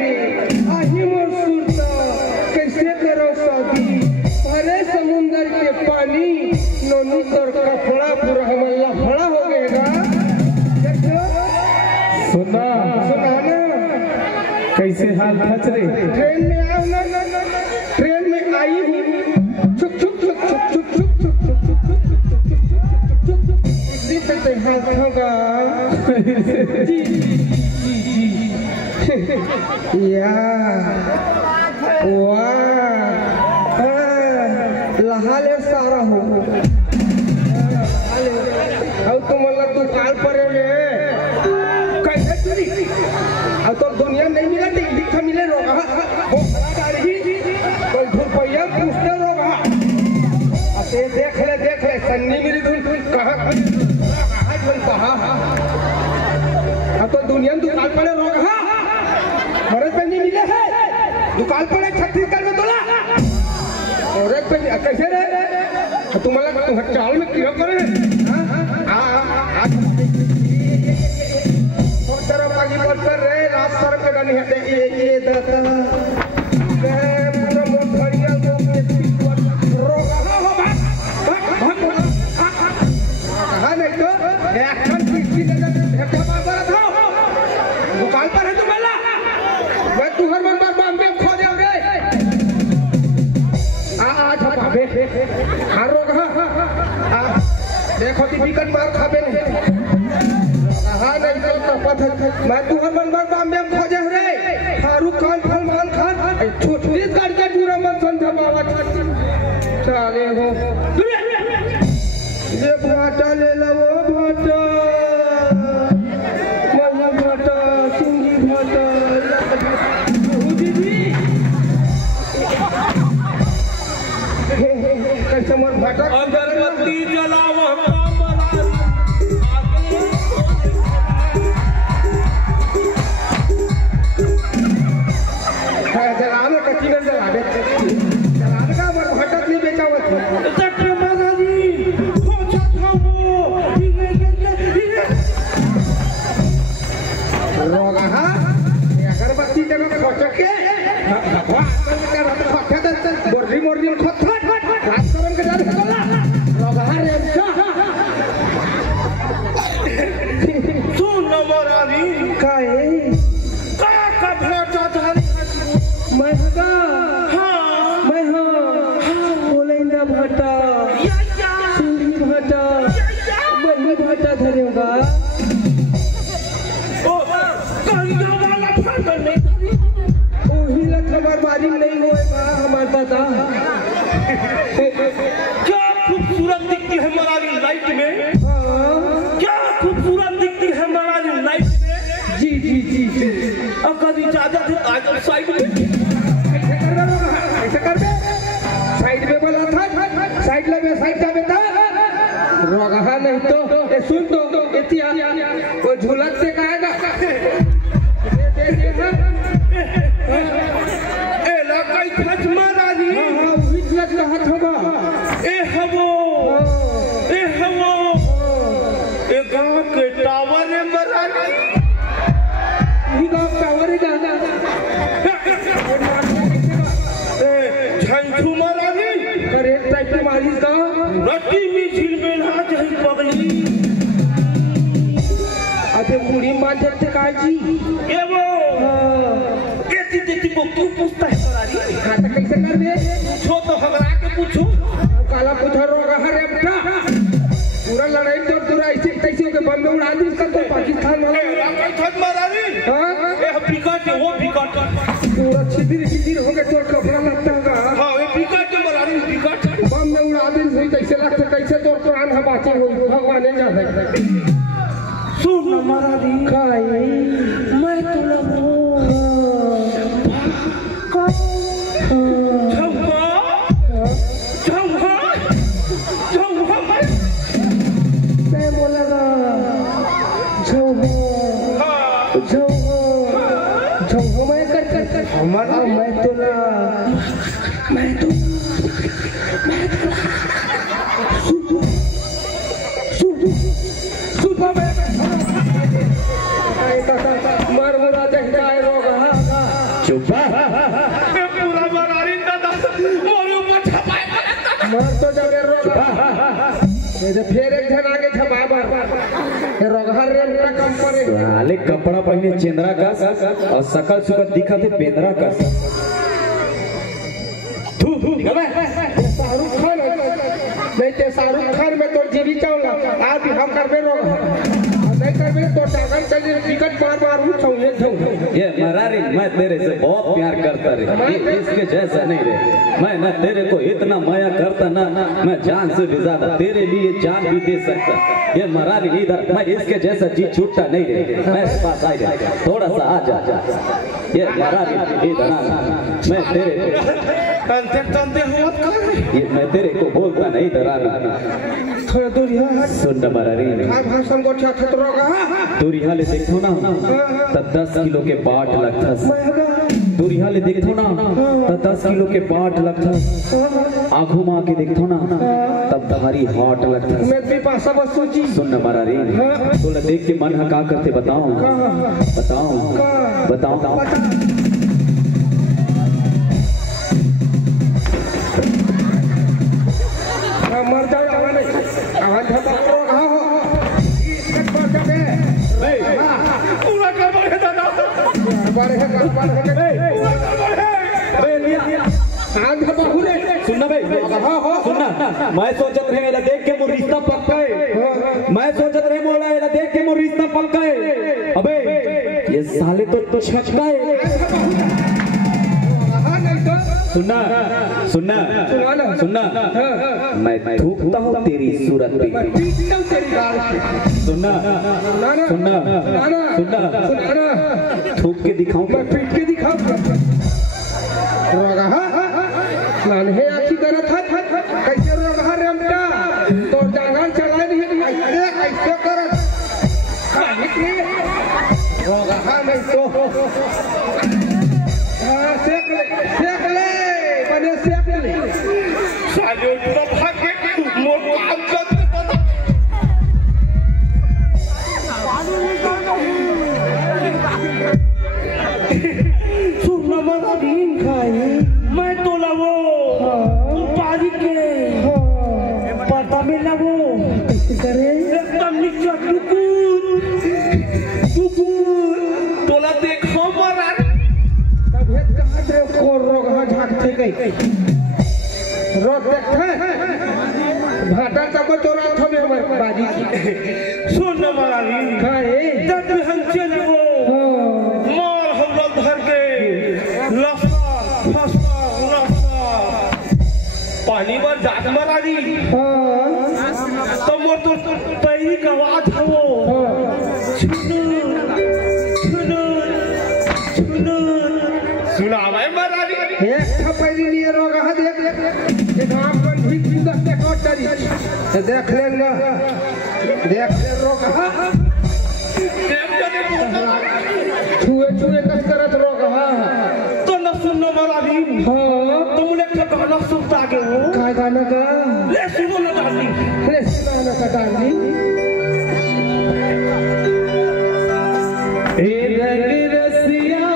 रे आही मोर सुरता कैसे करो शादी भरे समुंदर के पानी नोनी तोर कपड़ा पूरा हमला भड़ा हो गएगा। सुना सुना ना कैसे हाल खच रे। ट्रेन में आओ ना ट्रेन में आई हूँ चुप चुप चुप चुप चुप चुप चुप चुप इसी से हाथ होगा जी या वाह लहाले सारा हो अब तो मतलब तू काल परे में कैसे चुरी अब तो दुनिया नहीं मिला दिखा मिले रोगा वो खड़ा गाड़ी कोई रुपया पूछते रोगा अते देख ले सन्नी मेरी धुन कहाँ कहाँ अब तो दुनिया में दुकान पड़े रोगा भरत पे नहीं मिले है दुकान पड़े छत्तीसगढ़ में तोला और एक पे कैसे रे तुम्हारा चावल में क्यों करे ये दाता पूरा मोटरिया को रोगा हाँ नहीं तो एक्शन किसी ने धक्का मार था दुकान पर है तुम्हारा मैं तू हर बार बॉम्बे खो जाओ रे आज भाभे हाँ रोगा देखो कि बिकट मार खाबे नहीं हाँ नहीं तो पता मैं तू हर बार बॉम्बे खो जाओ रे शाहरुख खान सलमान खान छत्तीसगढ़ का पूरा मंथन था बाबा चले हो ये भाटा ले लो वो भाटा मल्ला भाटा सिंगी भाटा कस्टमर भाटा अगरबत्ती जलाओ जलाने कच्ची में जलाने का भटक नहीं बेचा हुआ था अगरबत्ती जगह खोचक के मोर्री राजकरम के डाल सुन मोरारी काहे का भेटा मैं बोलेंदा भाटा सिंगी भाटा बल्ली भाटा धरेगा वही ला खबरबारी नहीं होएगा हमारे पता क्या खूबसूरत दिखती है मरारी लाइट में क्या खूबसूरत दिखती है मरारी लाइट में जी जी जी जी अगर इजाजत है आज साइड में ऐसे कर दे साइड में बोला था साइड लगे साइड का बेटा रोगा नहीं तो ये सुन तो इतिया वो झूलत से कहेगा ए लगाई खच महाराजी हां वही झूलत का हाथ होगा ए हवो ए गांव के टावर है महाराजी ये गांव टावर है गाना झंझू महाराजी करे टाइप की मारिस का रट्टी में झील में ना जाई पगली अबे बूढ़ी मां जब काय जी ये वो देती को क्यों पूछता है महाराजी हां तो कैसे कर दे पूछो तो हगरा के पूछो काला पुछा रोगा हरे बेटा पूरा लड़ाई तो पूरा ऐसे कैसे के बम में उड़ा दी इसका तो पाकिस्तान वाला लगाई खच महाराजी हां ए बिकट है वो बिकट पूरा छिदिर हो गए तो कपड़ा लगता होगा हां ये बिकट है महाराजी बिकट बम में उड़ा दी हुई कैसे लगता कैसे तो प्राण हम बाचे हुई भगवान ने जाने सुन महाराजी खाई मैं तो लगो हमारा मैं तो मार मुरा देखता है रोग चुप्पा पूरा मरारी दादा मोरे ऊपर छपाए मर तो जावे रोगा ये फिर एक जन आगे छपाबा ये रोगा रेम का कम पड़े साले कपड़ा पहने चेंद्रा का और सकल सुकल दिखा थे बेंद्रा का थू थू निकल शाहरुख खान नहीं ते शाहरुख खान में तो जीवी चावला आज भी हम करबे रोगा नहीं करबे तो टागन चली टिकट बार उठ छौले छौ ये मरारी मैं तेरे से बहुत प्यार करता रे इसके जैसा नहीं रे मैं ना तेरे को इतना माया करता ना मैं जान से भी ज्यादा तेरे लिए जान भी दे सकता ये मरारी इधर मैं इसके जैसा जी छूटता नहीं रे मेरे पास आ जा थोड़ा सा आ जा ये मरारी इधर मैं तेरे तंते हुआ कर ये मैं तेरे को बोलता नहीं इधर आना थोड़ा दूर यहाँ सुन मरारी हां भाषण को छात्र तो रोगा दूरिया ले देखो ना तब 10 किलो के बाट लगता दूरिया ले देखो ना तब 10 किलो के बाट लगता आंखों में आके देखो ना तब भारी हॉट लगता मैं भी पासा बसू जी सुन न मरारी तोला देख के मन का करते बताओ बताओ बताओ मर जाओ आवाज धपा रोगा हो इसके पर जाबे पूरा कर बड़े दादा बारे है शांत बाबू रे सुनना भाई हो सुनना मैं सोचत रहे एला देख के मोर रिश्ता पक्का है मैं सोचत रहे मोला एला देख के मोर रिश्ता पक्का है अबे ये साले तो छक्का है सुनना सुनना सुनना मैं थूकता हूँ तेरी सूरत पे सुनना सुनना सुनना थूक के दिखाऊं पीट के दिखाऊं रोगा नानहे आखी करत था कैसे रोगा रेमटा तो जांगन चला नहीं ऐसे करत निकले रोगा नहीं तो सेक ले बने सेक ले साले पूरा भाग के मोर काम कर सुना मरा दिन खाए मैं तो लगो पारी के पता में लगो करे एकदम नीचे टुकुर तोला देखो मरा तब कहां से को रोगा झाकते गई रोक देखते भाटा तक तोरा थमे बाजी की सुन मरा दिन खाए जब हम चलबो मार हमरा धर के लफा फसा पहली बार जात मरा दी तो मोर तो पैरी का आवाज हो सुना भाई मरा दी एक थपैली लिए रोगा देख एक आंख बंद हुई जिंदा से कोट करी देख लेंगे देख ले रोगा छुए कस करत रोगा तो न सुनो मरा दी हां तुम ने क्या गाना सुनता के हो का गाना का ले सुनो ना डाली ले सुना का डाली ए रंग रसिया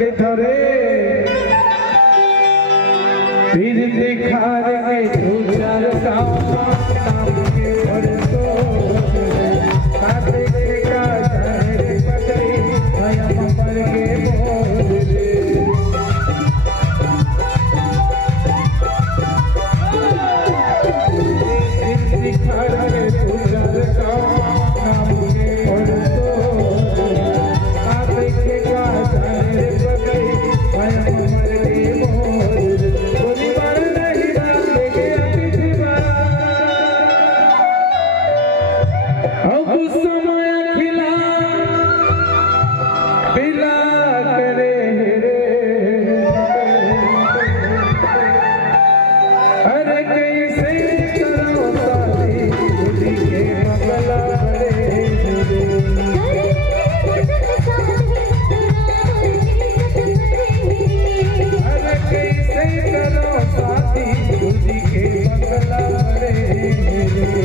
के थोड़े फिर दिखा रे तू चार नाम के परसो काटे का जाने पकड़ी आया पर के मोर दिखा रे तू चार नाम के परसो काटे का जाने पकड़ी आया पर के मोर गोली मार नहीं डाले के अभी अब समय खिला पिला करे अरे कैसे करो शादी खुदी के मगला बड़े अरे कैसे करो शादी खुदी के मगला बड़े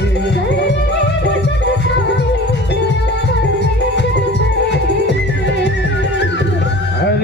हर